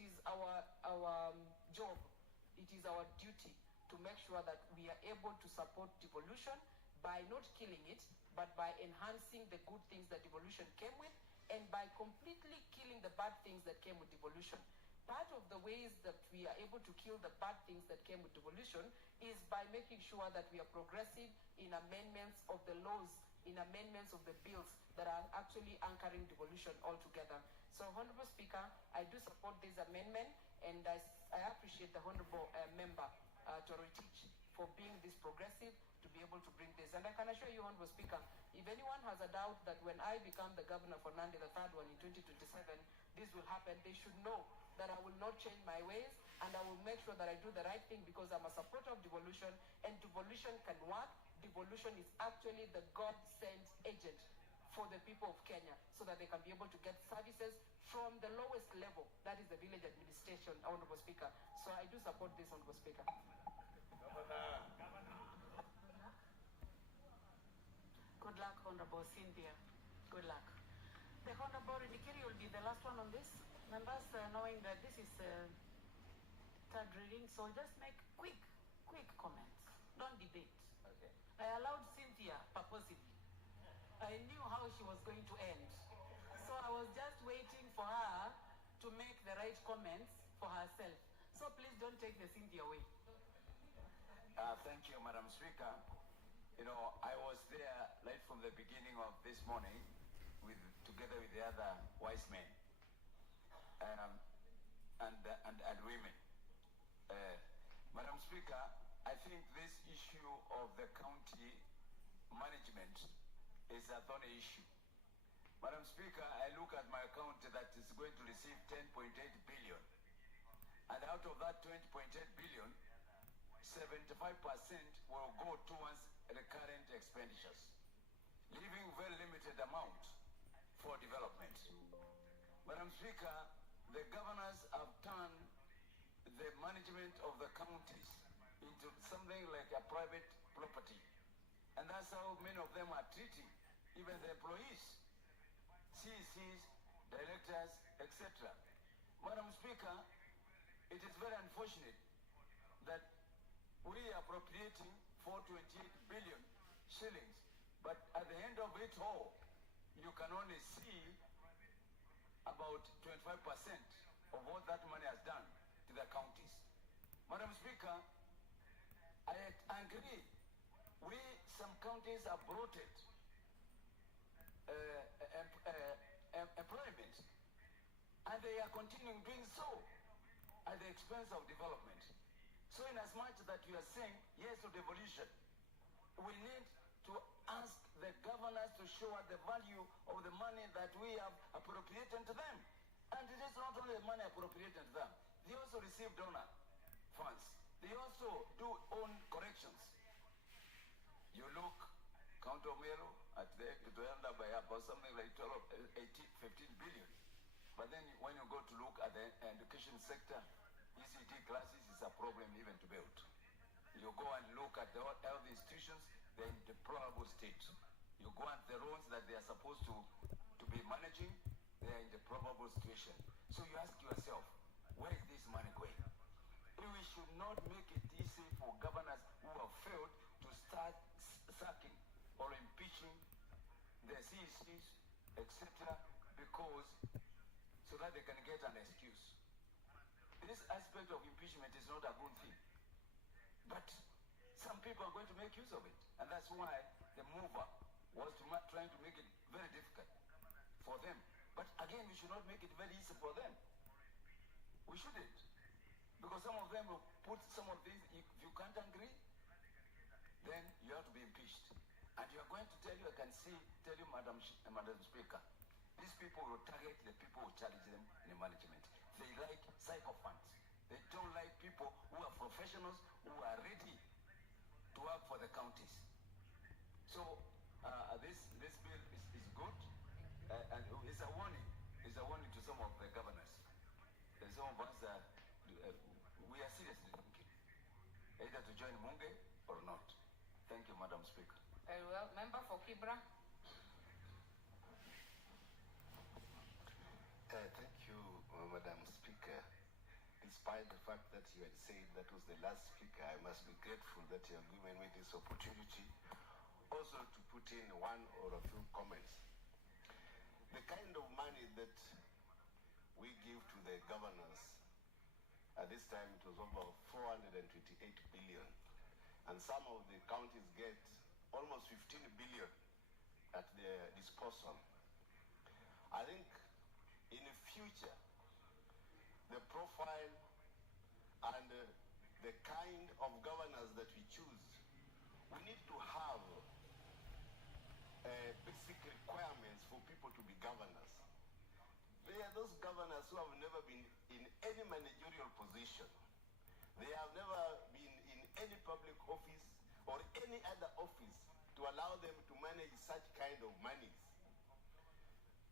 it is our job, it is our duty to make sure that we are able to support devolution by not killing it, but by enhancing the good things that devolution came with, and by completely killing the bad things that came with devolution. Part of the ways that we are able to kill the bad things that came with devolution is by making sure that we are progressive in amendments of the laws, in amendments of the bills that are actually anchoring devolution altogether. So, Honorable Speaker, I do support this amendment, and I appreciate the Honorable Member, Torotich, for being this progressive to be able to bring this. And I can assure you, Honorable Speaker, if anyone has a doubt that when I become the governor for Nandi, the third one in 2027, this will happen, they should know that I will not change my ways, and I will make sure that I do the right thing, because I'm a supporter of devolution, and devolution can work. Devolution is actually the God-sent agent for the people of Kenya, so that they can be able to get services from the lowest level, that is the village administration, Honorable Speaker. So I do support this, Honorable Speaker. Good luck, Honorable Cynthia. Good luck. The Honorable Rindikiri will be the last one on this. Members, knowing that this is third reading, so just make quick comments. Don't debate. Okay. I allowed Cynthia purposely. I knew how she was going to end. So I was just waiting for her to make the right comments for herself. So please don't take the Cynthia away. Thank you, Madam Speaker. You know, I was there right from the beginning of this morning, together with the other wise men and women. Madam Speaker, I think this issue of the county management is a thorny issue. Madam Speaker, I look at my account that is going to receive 10.8 billion. And out of that 20.8 billion, 75% will go towards recurrent expenditures, leaving very limited amount for development. Madam Speaker, the governors have turned the management of the counties into something like a private property. And that's how many of them are treating even the employees, CECs, directors, etc. Madam Speaker, it is very unfortunate that we are appropriating 428 billion shillings, but at the end of it all, you can only see about 25% of what that money has done to the counties. Madam Speaker, I agree. Some counties have bloated employment, and they are continuing doing so at the expense of development. So in as much that you are saying yes to devolution, we need to ask the governors to show us the value of the money that we have appropriated to them. And it is not only the money appropriated to them, they also receive donor funds. They also do own corrections. You look, County of Meru, at the it will end up by about something like 15 billion. But then when you go to look at the education sector, ECT classes is a problem even to build. You go and look at the health institutions, they're in deplorable state. You go at the roads that they are supposed to be managing, they are in deplorable situation. So you ask yourself, where is this money going? We should not make it easy for governors who have failed to start sacking or impeaching the CECs, etc., because so that they can get an excuse. This aspect of impeachment is not a good thing, but some people are going to make use of it, and that's why the mover was trying to make it very difficult for them. But again, we should not make it very easy for them. We shouldn't, because some of them will put some of these. If you can't agree, then you have to be impeached. And you are going to tell you, tell you, Madam Speaker, these people will target the people who challenge them in the management. They like sycophants. They don't like people who are professionals, who are ready to work for the counties. So this bill is good, and it's a warning. It's a warning to some of the governors. And some of us, we are seriously thinking either to join Munge or not. Thank you, Madam Speaker. Very well. Member for Kibra. Thank you, Madam Speaker. despite the fact that you had said that was the last speaker, I must be grateful that you have given me this opportunity also to put in one or a few comments. The kind of money that we give to the governors, at this time it was over 428 billion, and some of the counties get almost 15 billion at their disposal. I think in the future, the profile and the kind of governors that we choose, we need to have basic requirements for people to be governors. They are those governors who have never been in any managerial position. They have never been in any public office or any other office to allow them to manage such kind of monies.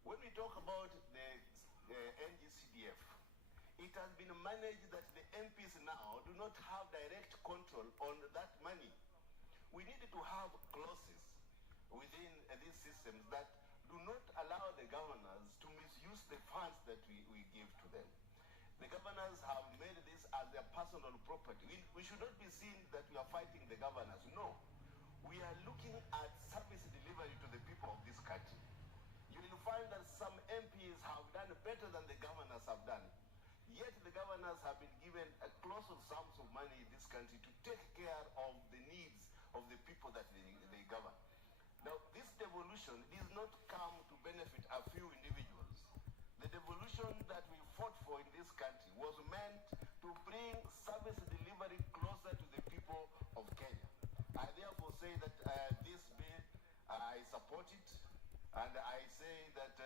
When we talk about the NGCDF, it has been managed that the MPs now do not have direct control on that money. We need to have clauses within these systems that do not allow the governors to misuse the funds that we give to them. The governors have made this as their personal property. We should not be seen that we are fighting the governors. No. We are looking at service delivery to the people of this country. You will find that some MPs have done better than the governors have done. Yet the governors have been given a colossal sums of money in this country to take care of the needs of the people that they govern. Now, this devolution did not come to benefit a few individuals. The devolution that we fought for in this country was meant to bring service delivery closer to the people of Kenya. I therefore say that this bill, I support it, and I say that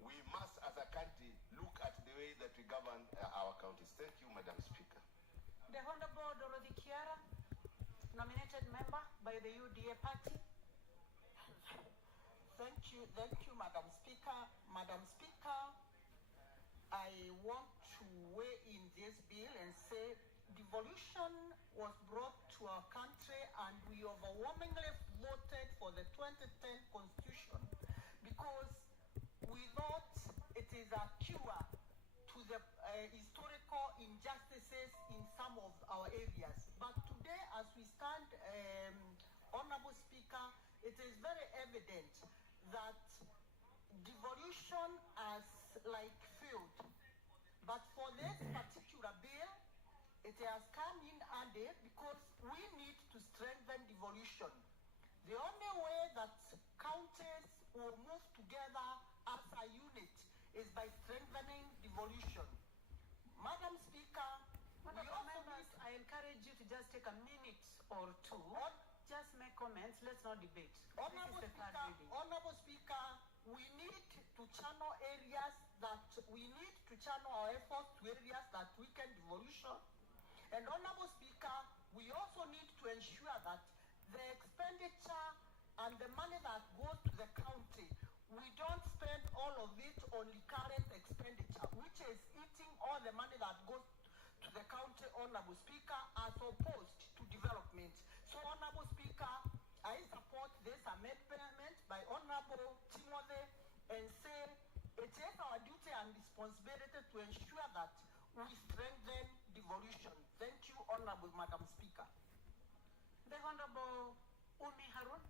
we must, as a country, look at the way that we govern our counties. Thank you, Madam Speaker. The Honorable Dorothy Kiara, nominated member by the UDA party. Thank you, Madam Speaker. Madam Speaker, I want to weigh in this bill and say devolution was brought to our country and we overwhelmingly voted for the 2010 Constitution because we thought it is a cure to the historical injustices in some of our areas. But today, as we stand, Honorable Speaker, it is very evident that devolution has failed. But for this particular bill, it has come in handy because we need to strengthen devolution. The only way that counties will move together as a unit is by strengthening devolution. Madam Speaker, I encourage you to just take a minute or two. Just make comments. Let's not debate. Honorable Speaker, we need to channel our efforts to areas that weaken devolution. And Honorable Speaker, we also need to ensure that the expenditure and the money that goes to the county, we don't spend all of it on recurrent expenditure, which is eating all the money that goes to the county, Honorable Speaker, as opposed to development. So, Honorable Speaker, I support this amendment by Honorable Timothy and say it is our duty and responsibility to ensure that we strengthen devolution. Thank you, Honorable Madam Speaker. The Honorable Umi Harun.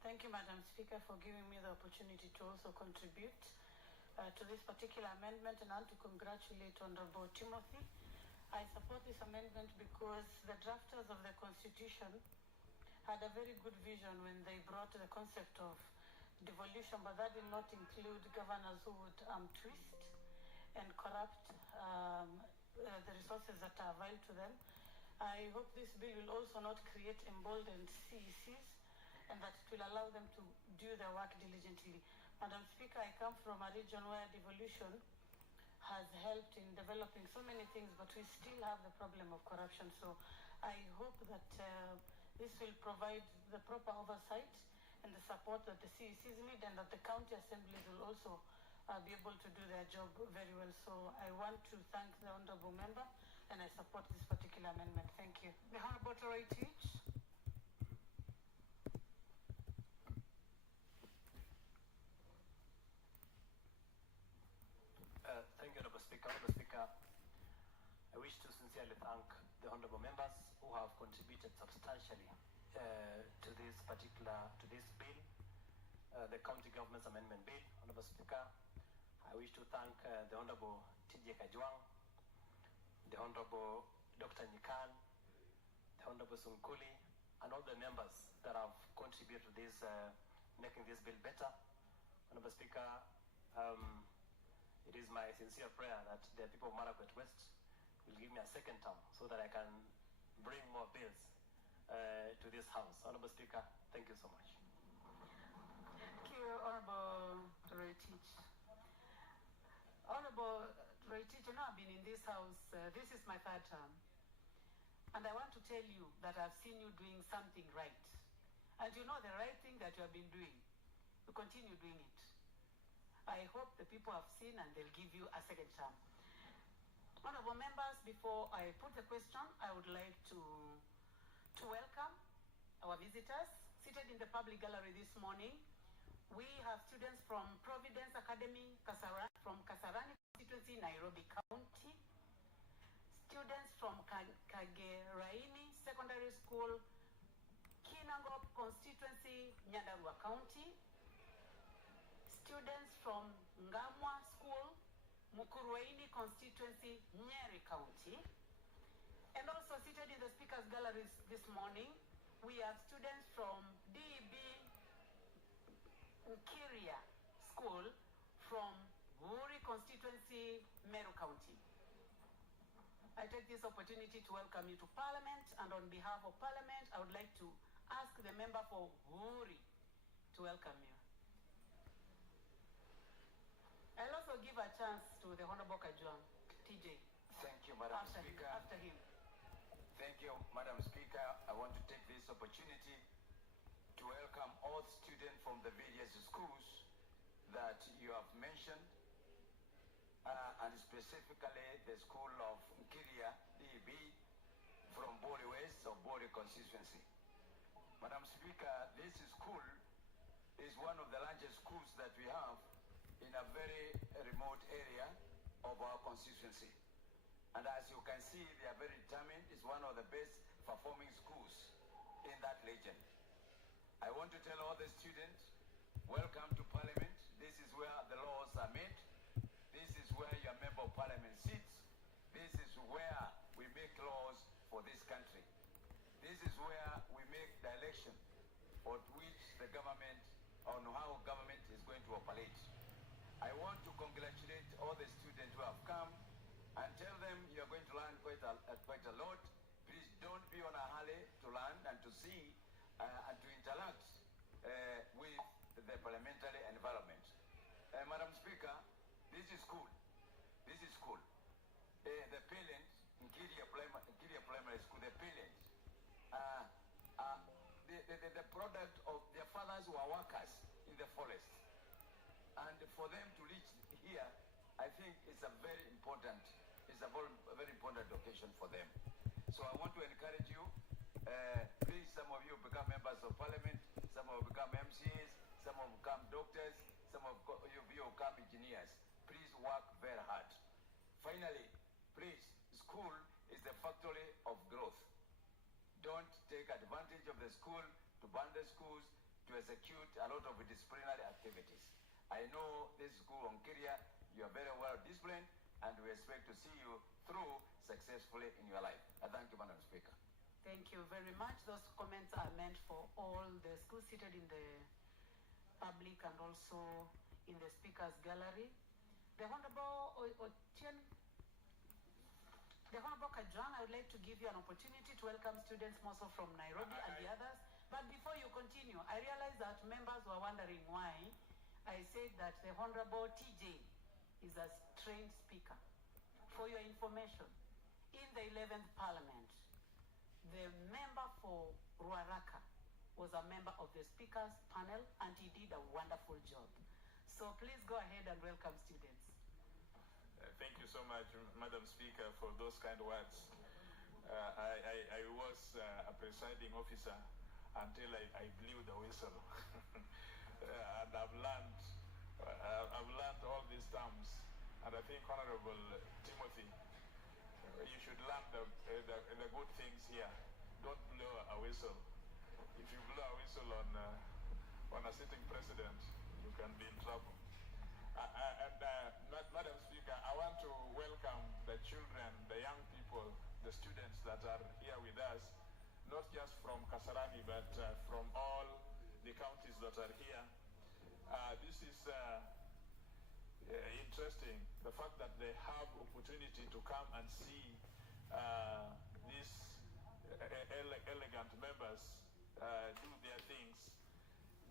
Thank you, Madam Speaker, for giving me the opportunity to also contribute to this particular amendment and to congratulate Honorable Timothy. I support this amendment because the drafters of the Constitution had a very good vision when they brought the concept of devolution, but that did not include governors who would twist and corrupt the resources that are available to them. I hope this bill will also not create emboldened CECs and that it will allow them to do their work diligently. Madam Speaker, I come from a region where devolution has helped in developing so many things, but we still have the problem of corruption. So I hope that this will provide the proper oversight and the support that the CECs need, and that the county assemblies will also be able to do their job very well. So I want to thank the Honourable Member, and I support this particular amendment. Thank you. The Honourable Toray Teach. the honorable members who have contributed substantially to this bill, the County Government's Amendment Bill. Honorable Speaker, I wish to thank the Honorable TJ Kajwang, the Honorable Dr. Nyikan, the Honorable Sunkuli, and all the members that have contributed to this, making this bill better. Honorable Speaker, it is my sincere prayer that the people of Marakwet West will give me a second term so that I can bring more bills to this House. Honorable Speaker, thank you so much. Thank you, Honorable Reitich. Honorable Reitich, you know I've been in this House, this is my third term. And I want to tell you that I've seen you doing something right. And you know the right thing that you have been doing. You continue doing it. I hope the people have seen and they'll give you a second term. Honorable members, before I put the question, I would like to welcome our visitors seated in the public gallery this morning. We have students from Providence Academy, from Kasarani constituency, Nairobi County. Students from Kageraini Secondary School, Kinangop constituency, Nyandarua County. Students from Ngamwa School, Mukurweini constituency, Nyeri County. And also seated in the speakers galleries this morning, we have students from DB Nkiria School from Wuri constituency, Meru County. I take this opportunity to welcome you to Parliament, and on behalf of Parliament, I would like to ask the member for Wuri to welcome you. I'll also give a chance to the Honorable Kajwang, TJ. Thank you, Madam Speaker. After him. Thank you, Madam Speaker. I want to take this opportunity to welcome all students from the various schools that you have mentioned, and specifically the school of Nkiria, DB, from Bori West of Bori constituency. Madam Speaker, this school is one of the largest schools that we have in a very remote area of our constituency. And as you can see, they are very determined. It's one of the best performing schools in that region. I want to tell all the students, welcome to Parliament. This is where the laws are made. This is where your member of Parliament sits. This is where we make laws for this country. This is where we make the election on which the government, on how government is going to operate. I want to congratulate all the students who have come and tell them you're going to learn quite a lot. Please don't be on a hurry to learn and to see and to interact with the parliamentary environment. Madam Speaker, this is cool. This is cool. The parents in Kiria Primary School, the parents, the product of their fathers who are workers in the forest. And for them to reach here, I think it's a very important occasion for them. So I want to encourage you, please, some of you become members of Parliament, some of you become MCAs, some of you become doctors, some of you become engineers. Please work very hard. Finally, please, school is the factory of growth. Don't take advantage of the school to ban the schools, to execute a lot of disciplinary activities. I know this school on Kiria, you are very well disciplined, and we expect to see you through successfully in your life. I thank you, Madam Speaker. Thank you very much. Those comments are meant for all the schools seated in the public and also in the speakers gallery. The Honorable Kajwang, I would like to give you an opportunity to welcome students also from Nairobi and the others. But before you continue, I realize that members were wondering why I said that the Honorable TJ is a trained speaker. For your information, in the 11th Parliament, the member for Ruaraka was a member of the speakers panel, and he did a wonderful job. So please go ahead and welcome students. Thank you so much, Madam Speaker, for those kind words. I was a presiding officer until I blew the whistle. And I've learned all these terms. And I think Honorable Timothy you should learn the good things here. Don't blow a whistle. If you blow a whistle on a sitting president, you can be in trouble. Madam Speaker, I want to welcome the children, the young people, the students that are here with us, not just from Kasarani, but from all the counties that are here. This is interesting, the fact that they have opportunity to come and see these elegant members do their things.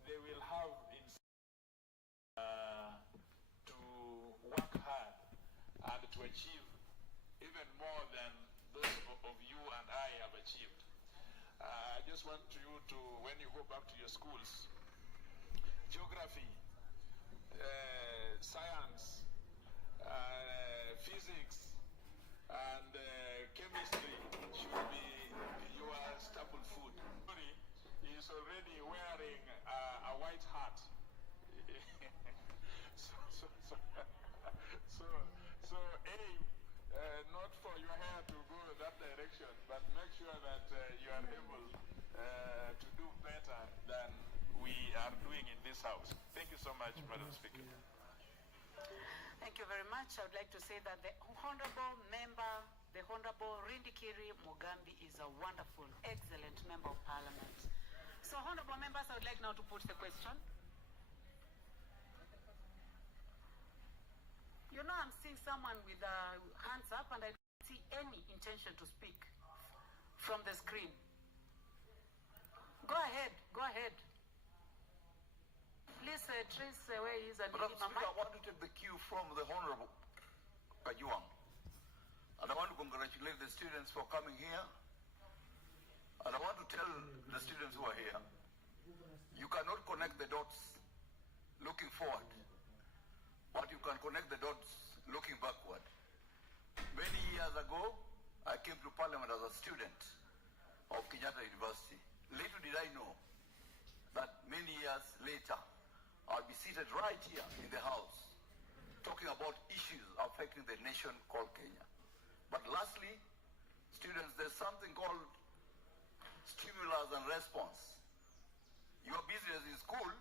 They will have to work hard and to achieve even more than those of you and I have achieved. I just want you to, when you go back to your schools, geography, science, physics, and chemistry should be your staple food. He is already wearing a white hat. So aim not for your hair to go that direction, but make sure that you are able to do better than we are doing in this house. Thank you so much, Madam Speaker. Thank you very much. I would like to say that the Honorable Member, the Honorable Rindikiri Mugambi is a wonderful, excellent Member of Parliament. So, Honorable Members, I would like now to put the question. You know, I'm seeing someone with hands up and I don't see any intention to speak from the screen. Go ahead, go ahead. Please trace where he is and Madam Speaker, I want to take the cue from the Honorable Kajuang. And I want to congratulate the students for coming here. And I want to tell the students who are here, you cannot connect the dots looking forward, but you can connect the dots looking backward. Many years ago, I came to Parliament as a student of Kenyatta University. Little did I know that many years later, I'll be seated right here in the House, talking about issues affecting the nation called Kenya. But lastly, students, there's something called stimulus and response. Your business in school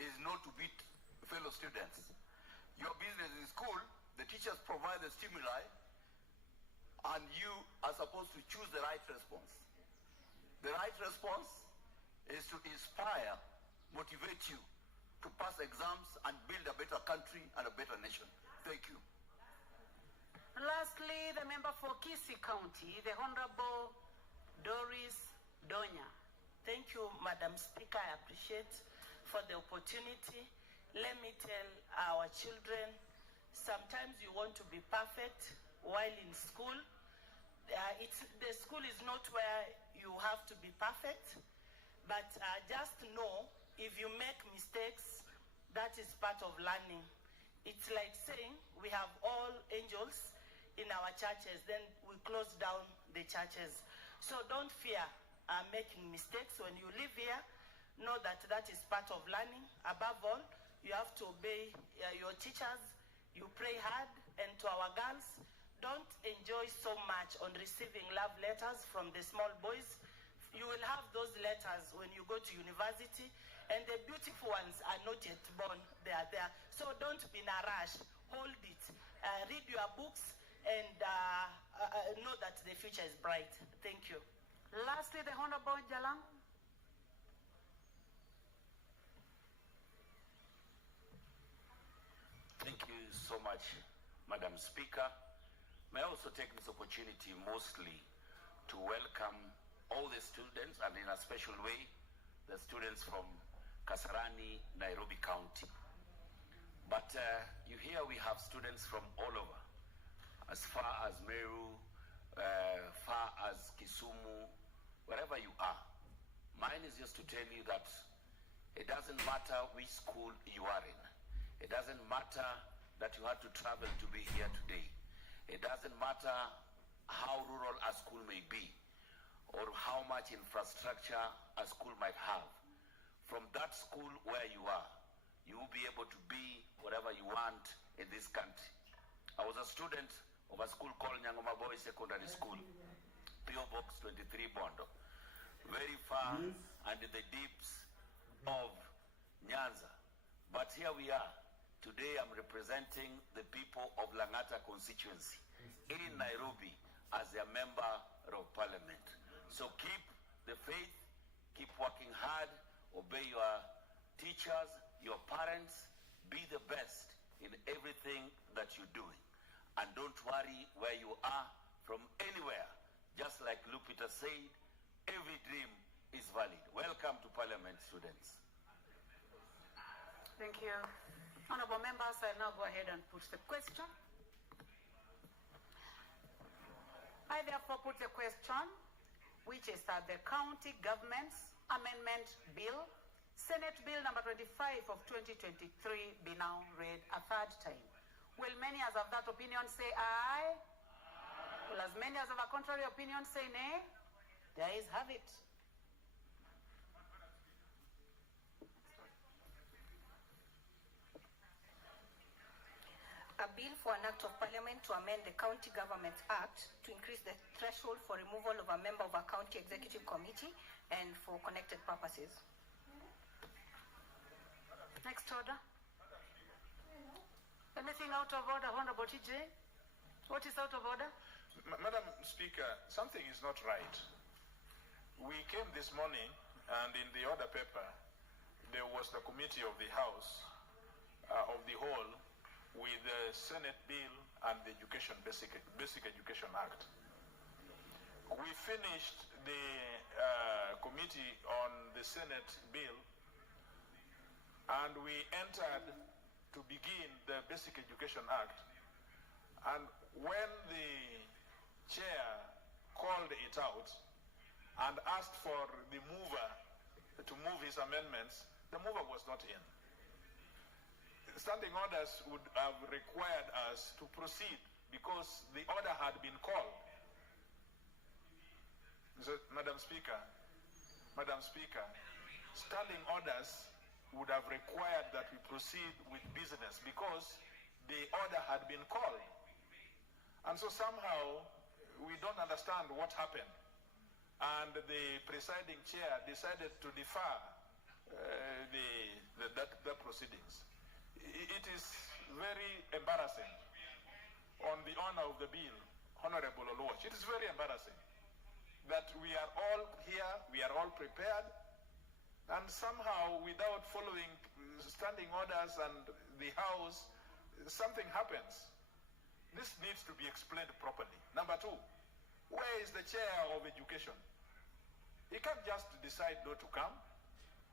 is not to beat fellow students. Your business in school, the teachers provide the stimuli, and you are supposed to choose the right response. The right response is to inspire, motivate you to pass exams and build a better country and a better nation. Thank you. Lastly, the member for Kisii County, the Honorable Doris Donya. Thank you, Madam Speaker. I appreciate for the opportunity. Let me tell our children, sometimes you want to be perfect while in school. The school is not where you have to be perfect, but just know if you make mistakes, that is part of learning. It's like saying we have all angels in our churches, then we close down the churches. So don't fear making mistakes. When you live here, know that that is part of learning. Above all, you have to obey your teachers. You pray hard. And to our girls, don't enjoy so much on receiving love letters from the small boys. You will have those letters when you go to university, and the beautiful ones are not yet born. They are there. So don't be in a rush. Hold it. Read your books and know that the future is bright. Thank you. Lastly, the Honorable Jalang. Thank you so much, Madam Speaker. May I also take this opportunity mostly to welcome all the students, and in a special way, the students from Kasarani, Nairobi County. But you hear we have students from all over, as far as Meru, far as Kisumu, wherever you are. Mine is just to tell you that it doesn't matter which school you are in. It doesn't matter that you had to travel to be here today. It doesn't matter how rural a school may be or how much infrastructure a school might have. From that school where you are, you will be able to be whatever you want in this country. I was a student of a school called Nyangoma Boys Secondary School, PO Box 23 Bondo, very far under the deeps of Nyanza. But here we are. Today I'm representing the people of Langata constituency in Nairobi as their member of parliament. So keep the faith, keep working hard, obey your teachers, your parents, be the best in everything that you're doing. And don't worry where you are from anywhere. Just like Lupita said, every dream is valid. Welcome to Parliament, students. Thank you. Honorable members, I'll now go ahead and put the question. I therefore put the question, which is that the County Government's Amendment Bill, Senate Bill number 25 of 2023, be now read a third time. Will many as of that opinion say aye? Will as many as of a contrary opinion say nay? The ayes have it. A bill for an act of parliament to amend the County Government Act to increase the threshold for removal of a member of a county executive committee and for connected purposes. Next order. Anything out of order, Honorable TJ? What is out of order? Madam Speaker, something is not right. We came this morning and in the order paper, there was the committee of the House of the whole with the Senate bill and the Basic Education Act. We finished the committee on the Senate bill and we entered to begin the Basic Education Act. And when the chair called it out and asked for the mover to move his amendments, the mover was not in. Standing orders would have required us to proceed because the order had been called. So, Madam Speaker, standing orders would have required that we proceed with business because the order had been called. And so somehow we don't understand what happened. And the presiding chair decided to defer the proceedings. It is very embarrassing on the honor of the bill, Honorable Oluoch. It is very embarrassing that we are all here, we are all prepared, and somehow without following standing orders and the House, something happens. This needs to be explained properly. Number two, where is the chair of education? He can't just decide not to come.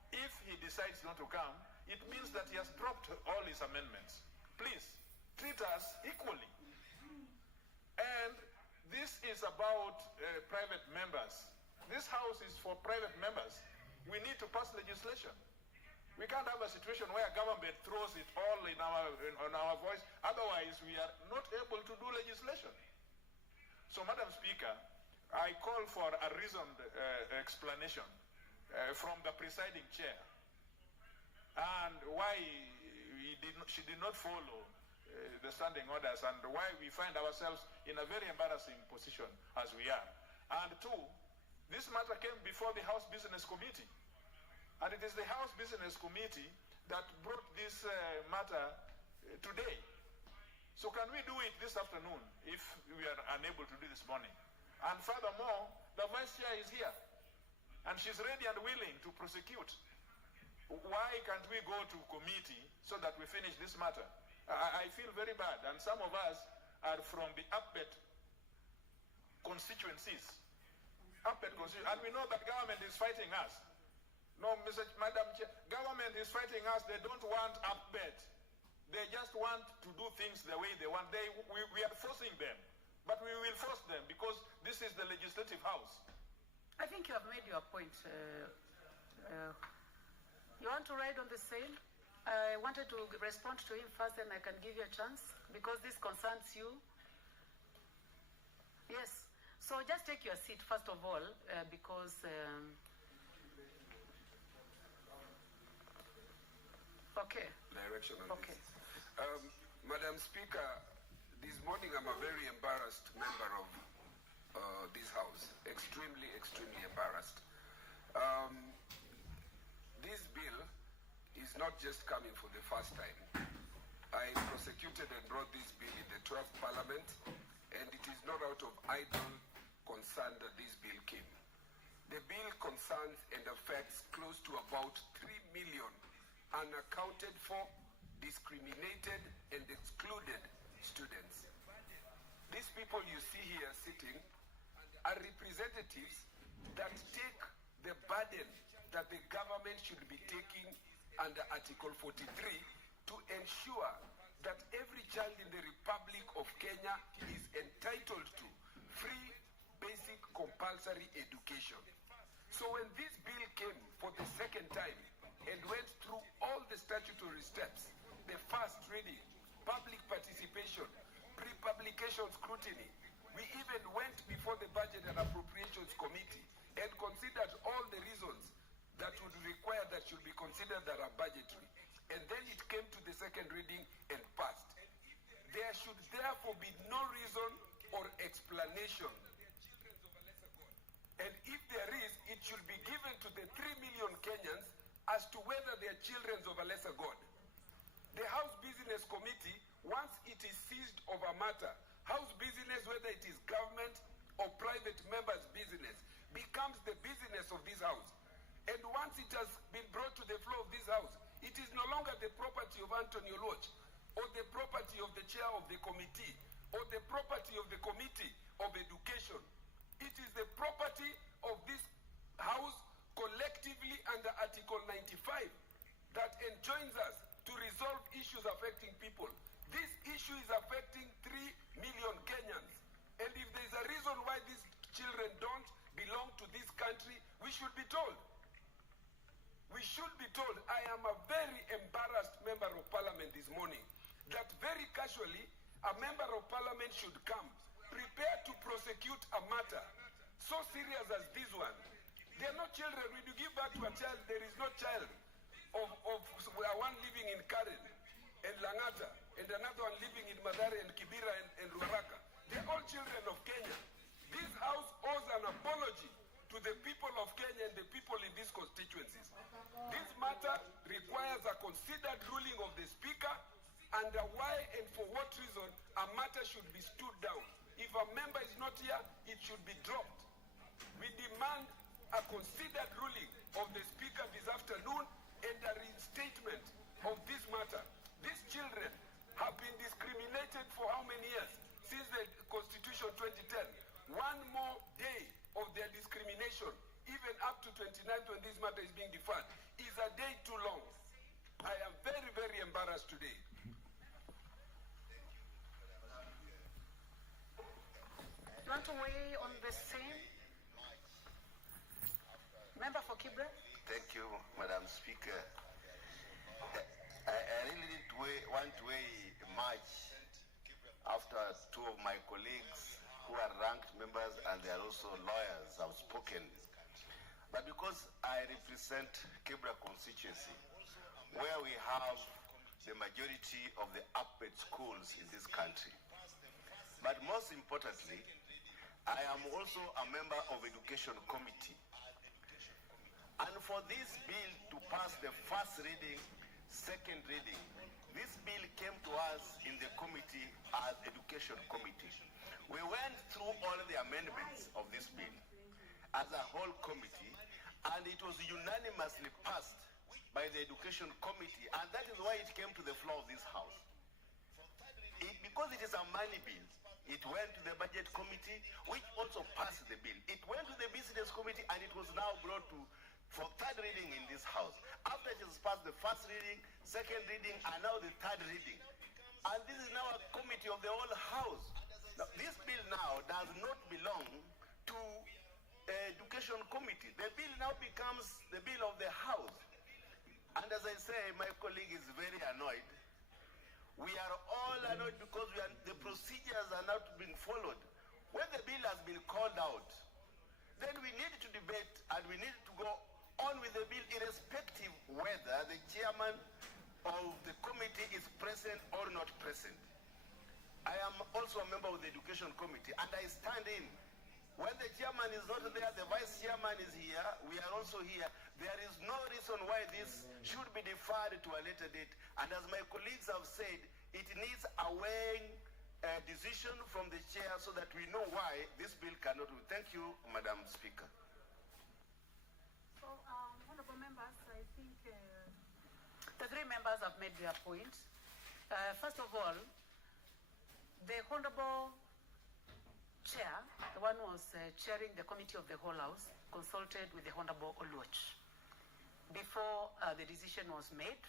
If he decides not to come, it means that he has dropped all his amendments. Please, treat us equally. And this is about private members. This House is for private members. We need to pass legislation. We can't have a situation where government throws it all on our voice. Otherwise, we are not able to do legislation. So, Madam Speaker, I call for a reasoned explanation from the presiding chair and why she did not follow the standing orders and why we find ourselves in a very embarrassing position as we are. And two, this matter came before the House Business Committee. And it is the House Business Committee that brought this matter today. So can we do it this afternoon if we are unable to do this morning? And furthermore, the Vice Chair is here. And she's ready and willing to prosecute. Why can't we go to committee so that we finish this matter? I feel very bad. And some of us are from the Upbet constituencies. And we know that government is fighting us. No, Madam Chair, government is fighting us. They don't want Upbet. They just want to do things the way they want. We are forcing them. But we will force them because this is the legislative house. I think you have made your point. You want to ride on the same? I wanted to respond to him first, then I can give you a chance because this concerns you. Yes. So just take your seat first of all because... okay. Direction on this. Madam Speaker, This morning I'm a very embarrassed member of this house. Extremely, extremely embarrassed. This bill is not just coming for the first time. I prosecuted and brought this bill in the 12th Parliament, and it is not out of idle concern that this bill came. The bill concerns and affects close to about 3 million unaccounted for, discriminated, and excluded students. These people you see here sitting are representatives that take the burden that the government should be taking under Article 43 to ensure that every child in the Republic of Kenya is entitled to free, basic, compulsory education. So when this bill came for the second time and went through all the statutory steps, the first reading, public participation, pre-publication scrutiny, we even went before the Budget and Appropriations Committee and considered all the reasons that would require that should be considered that are budgetary. And then it came to the second reading and passed. There should therefore be no reason or explanation. And if there is, it should be given to the 3 million Kenyans as to whether they are children of a lesser God. The House Business Committee, once it is seized of a matter, House business, whether it is government or private members' business, becomes the business of this House. And once it has been brought to the floor of this House, it is no longer the property of Anthony Oloch, or the property of the chair of the committee, or the property of the Committee of Education. It is the property of this House collectively under Article 95 that enjoins us to resolve issues affecting people. This issue is affecting 3 million Kenyans. And if there's a reason why these children don't belong to this country, we should be told. We should be told. I am a very embarrassed member of parliament this morning that very casually a member of parliament should come prepared to prosecute a matter so serious as this one. They are not children. When you give birth to a child, there is no child of one living in Karen and Langata and another one living in Mathare and Kibera and Ruaraka. They are all children of Kenya. This House owes an apology to the people of Kenya and the people in these constituencies. This matter requires a considered ruling of the Speaker under why and for what reason a matter should be stood down. If a member is not here, it should be dropped. We demand a considered ruling of the Speaker this afternoon and a reinstatement of this matter. These children have been discriminated for how many years? Since the Constitution 2010. One more day of their discrimination, even up to 29th when this matter is being deferred, is a day too long. I am very, very embarrassed today. You want to weigh on the same? Member for Kibra? Thank you, Madam Speaker. I really want to weigh much after two of my colleagues who are ranked members and they are also lawyers have spoken. But because I represent Kibra constituency, where we have the majority of the upward schools in this country. But most importantly, I am also a member of Education Committee. And for this bill to pass the first reading, second reading, this bill came to us in the committee as Education Committee. We went through all the amendments of this bill as a whole committee, and it was unanimously passed by the Education Committee, and that is why it came to the floor of this House. Because it is a money bill, it went to the Budget Committee, which also passed the bill. It went to the Business Committee, and it was now brought for third reading in this House. After it has passed the first reading, second reading, and now the third reading. And this is now a committee of the whole House. Now, this bill now does not belong to Education Committee. The bill now becomes the bill of the House. And as I say, my colleague is very annoyed. We are all annoyed because the procedures are not being followed. When the bill has been called out, then we need to debate and we need to go on with the bill irrespective whether the chairman of the committee is present or not present. I am also a member of the Education Committee, and I stand in. When the chairman is not there, the vice chairman is here, we are also here. There is no reason why this should be deferred to a later date. And as my colleagues have said, it needs a weighing decision from the chair so that we know why this bill cannot be. Thank you, Madam Speaker. So, honorable members, I think the three members have made their point. First of all, the honorable chair, the one who was chairing the committee of the whole house, consulted with the honorable Oluoch before the decision was made.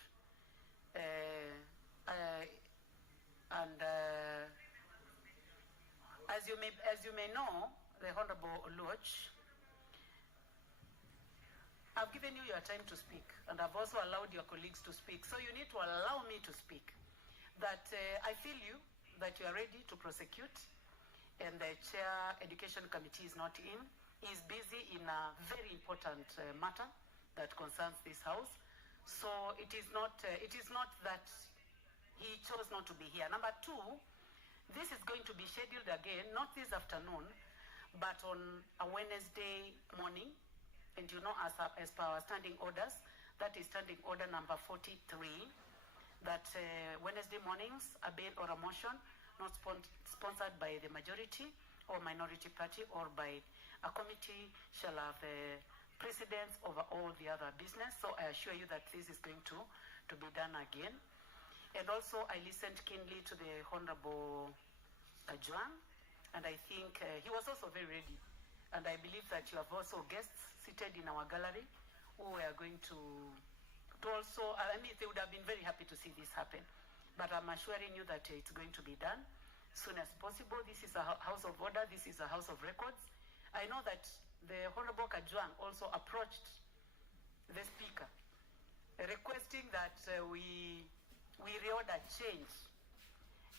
As you may know, the honorable Oluoch, I've given you your time to speak, and I've also allowed your colleagues to speak. So you need to allow me to speak. That I feel that you are ready to prosecute, and the chair education committee is not in. He is busy in a very important matter that concerns this house. So it is not that he chose not to be here. Number two, this is going to be scheduled again, not this afternoon, but on a Wednesday morning. And you know, as per our standing orders, that is standing order number 43, that Wednesday mornings, a bill or a motion not sponsored by the majority or minority party or by a committee shall have precedence over all the other business. So I assure you that this is going to be done again. And also, I listened keenly to the Honorable Juan, and I think he was also very ready. And I believe that you have also guests seated in our gallery who are going to also, I mean, they would have been very happy to see this happen. But I'm assuring you that it's going to be done as soon as possible. This is a house of order. This is a house of records. I know that the Honorable Kajwang also approached the Speaker requesting that we reorder change.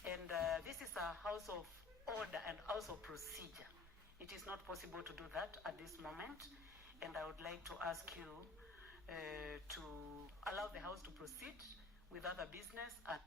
And this is a house of order and house of procedure. It is not possible to do that at this moment. And I would like to ask you to allow the house to proceed with other business. And